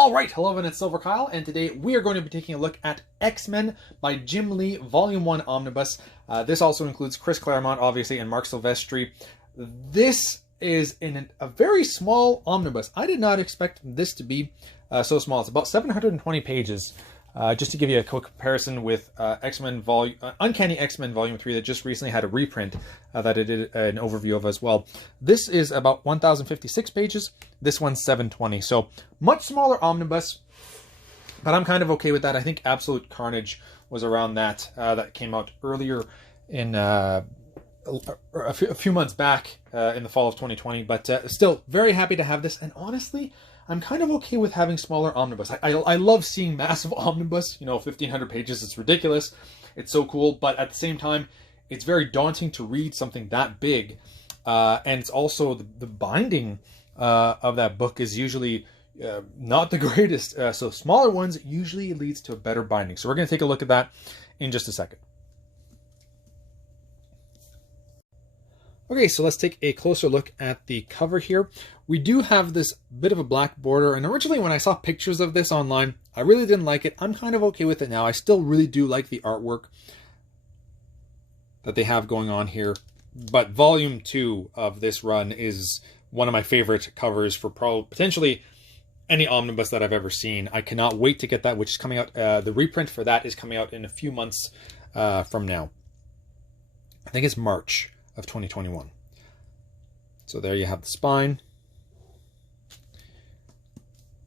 Alright, hello everyone, it's silverkyle, and today we are going to be taking a look at X-Men by Jim Lee, Volume 1 Omnibus. This also includes Chris Claremont, obviously, and Marc Silvestri. This is in a very small omnibus. I did not expect this to be so small. It's about 720 pages. Just to give you a quick comparison with Uncanny X-Men Volume 3 that just recently had a reprint that I did an overview of as well. This is about 1,056 pages. This one's 720. So much smaller omnibus, but I'm kind of okay with that. I think Absolute Carnage was around that. That came out earlier in a few months back in the fall of 2020. But still very happy to have this. And honestly, I'm kind of okay with having smaller omnibus. I love seeing massive omnibus, 1,500 pages. It's ridiculous. It's so cool. But at the same time, it's very daunting to read something that big. And it's also the binding of that book is usually not the greatest. So smaller ones usually leads to a better binding. So we're going to take a look at that in just a second. Okay, so let's take a closer look at the cover here. We do have this bit of a black border, and originally when I saw pictures of this online, I really didn't like it. I'm kind of okay with it now. I still really do like the artwork that they have going on here, but Volume 2 of this run is one of my favorite covers for potentially any omnibus that I've ever seen. I cannot wait to get that, which is coming out. The reprint for that is coming out in a few months from now. I think it's March of 2021. So there you have the spine.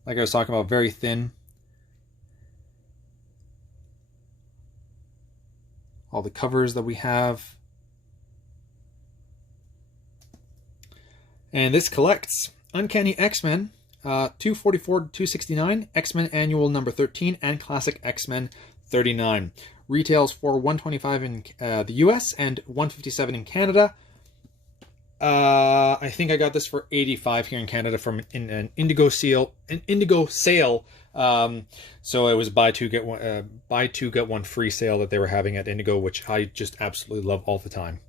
Like I was talking about, very thin. All the covers that we have. And this collects Uncanny X-Men 244 to 269, X-Men Annual number 13, and Classic X-Men 39. Retails for $125 in the US and $157 in Canada. I think I got this for $85 here in Canada from an Indigo sale. So it was buy two get one free sale that they were having at Indigo, which I just absolutely love all the time.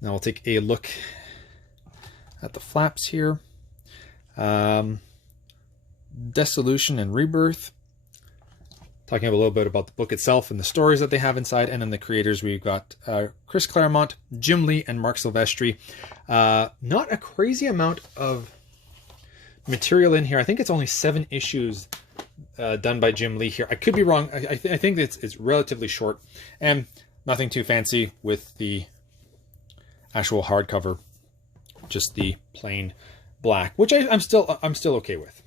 Now we'll take a look at the flaps here. Desolution and Rebirth. Talking a little bit about the book itself and the stories that they have inside. And then the creators, we've got Chris Claremont, Jim Lee, and Marc Silvestri. Not a crazy amount of material in here. I think it's only 7 issues done by Jim Lee here. I could be wrong. I think it's relatively short. And nothing too fancy with the actual hardcover. Just the plain black, which I'm still okay with.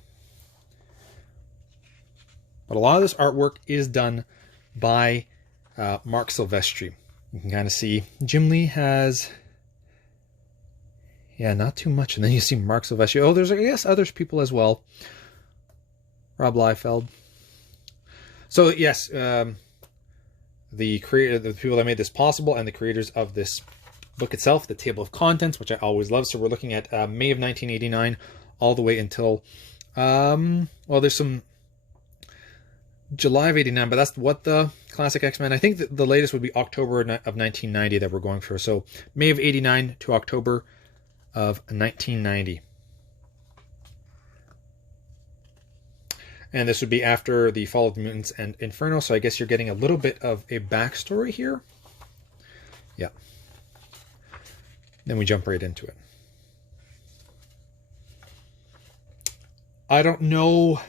But a lot of this artwork is done by Marc Silvestri. You can kind of see Jim Lee has, not too much. And then you see Marc Silvestri. Oh, there's, I guess, other people as well. Rob Liefeld. So, yes, the people that made this possible and the creators of this book itself, the table of contents, which I always love. So we're looking at May of 1989 all the way until, well, there's some July of 89, but that's what the Classic X-Men. I think that the latest would be October of 1990 that we're going for. So May of 89 to October of 1990. And this would be after the Fall of the Mutants and Inferno. So I guess you're getting a little bit of a backstory here. Yeah. Then we jump right into it. I don't know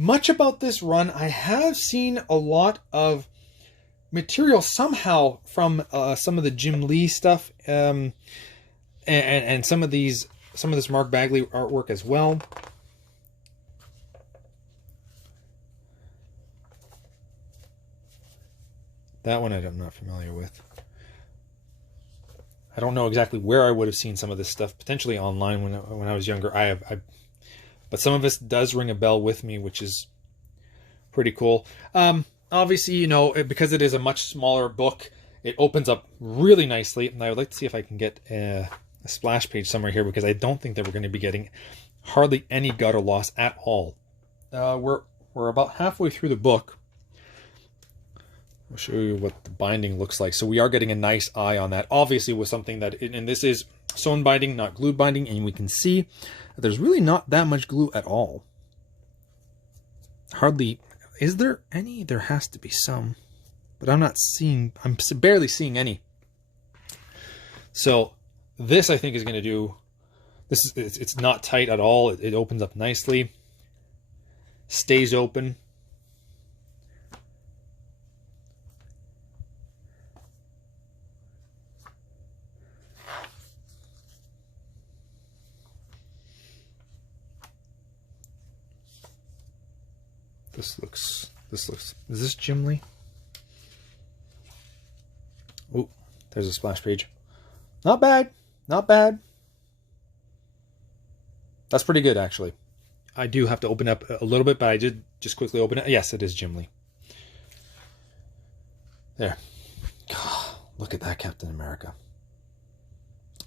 much about this run. I have seen a lot of material somehow from some of the Jim Lee stuff, and some of this Mark Bagley artwork as well. That one I'm not familiar with. I don't know exactly where I would have seen some of this stuff. Potentially online when I was younger. But some of this does ring a bell with me, which is pretty cool. Obviously, because it is a much smaller book, it opens up really nicely. And I would like to see if I can get a splash page somewhere here, because I don't think that we're going to be getting hardly any gutter loss at all. We're about halfway through the book. I'll show you what the binding looks like. So we are getting a nice eye on that. Obviously with something that, and this is sewn binding, not glue binding, and we can see that there's really not that much glue at all. Hardly. Is there any? There has to be some, but I'm barely seeing any. So this, I think, is going to do. It's not tight at all. It opens up nicely. Stays open. This looks, is this Jim Lee? Oh, there's a splash page. Not bad, not bad. That's pretty good, actually. I do have to open up a little bit, but I did just quickly open it. Yes, it is Jim Lee. There. God, look at that Captain America.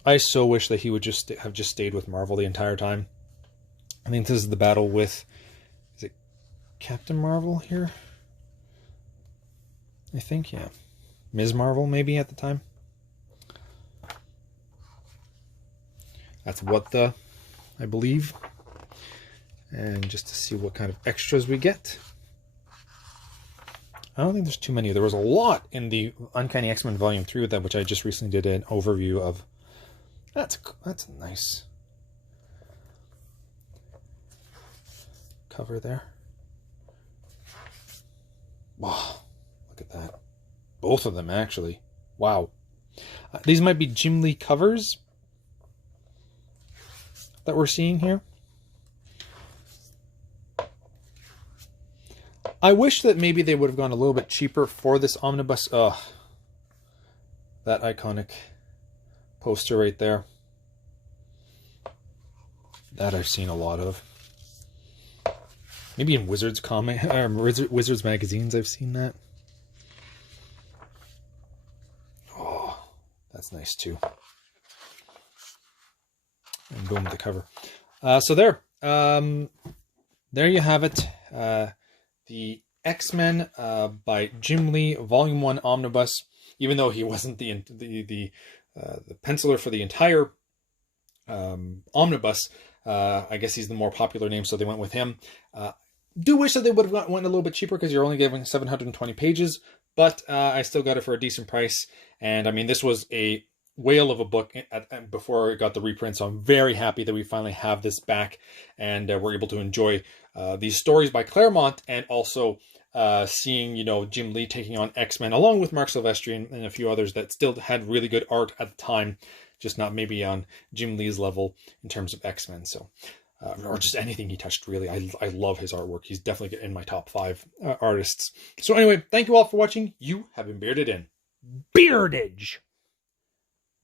I so wish that he would have stayed with Marvel the entire time. I think this is the battle with, is it Captain Marvel here? I think, yeah. Ms. Marvel, maybe, at the time. That's what the, I believe. And just to see what kind of extras we get. I don't think there's too many. There was a lot in the Uncanny X-Men Volume 3 with that, which I just recently did an overview of. That's nice. Cover there. Wow, look at that. Both of them, actually. Wow. These might be Jim Lee covers that we're seeing here. I wish that maybe they would have gone a little bit cheaper for this omnibus. Ugh. That iconic poster right there. That I've seen a lot of. Maybe in Wizards Wizards magazines I've seen that. Oh, that's nice too. And boom, the cover. So there you have it. The X-Men by Jim Lee, Volume 1 Omnibus. Even though he wasn't the penciler for the entire omnibus, I guess he's the more popular name, so they went with him. Do wish that they would have went a little bit cheaper because you're only giving 720 pages, but I still got it for a decent price. And I mean, this was a whale of a book before it got the reprint, so I'm very happy that we finally have this back and we're able to enjoy these stories by Claremont, and also seeing, you know, Jim Lee taking on X-Men along with Mark Silvestri and a few others that still had really good art at the time, just not maybe on Jim Lee's level in terms of X-Men. So or just anything he touched, really. I love his artwork. He's definitely in my top 5 artists. So anyway, thank you all for watching. You have been bearded in Beardage.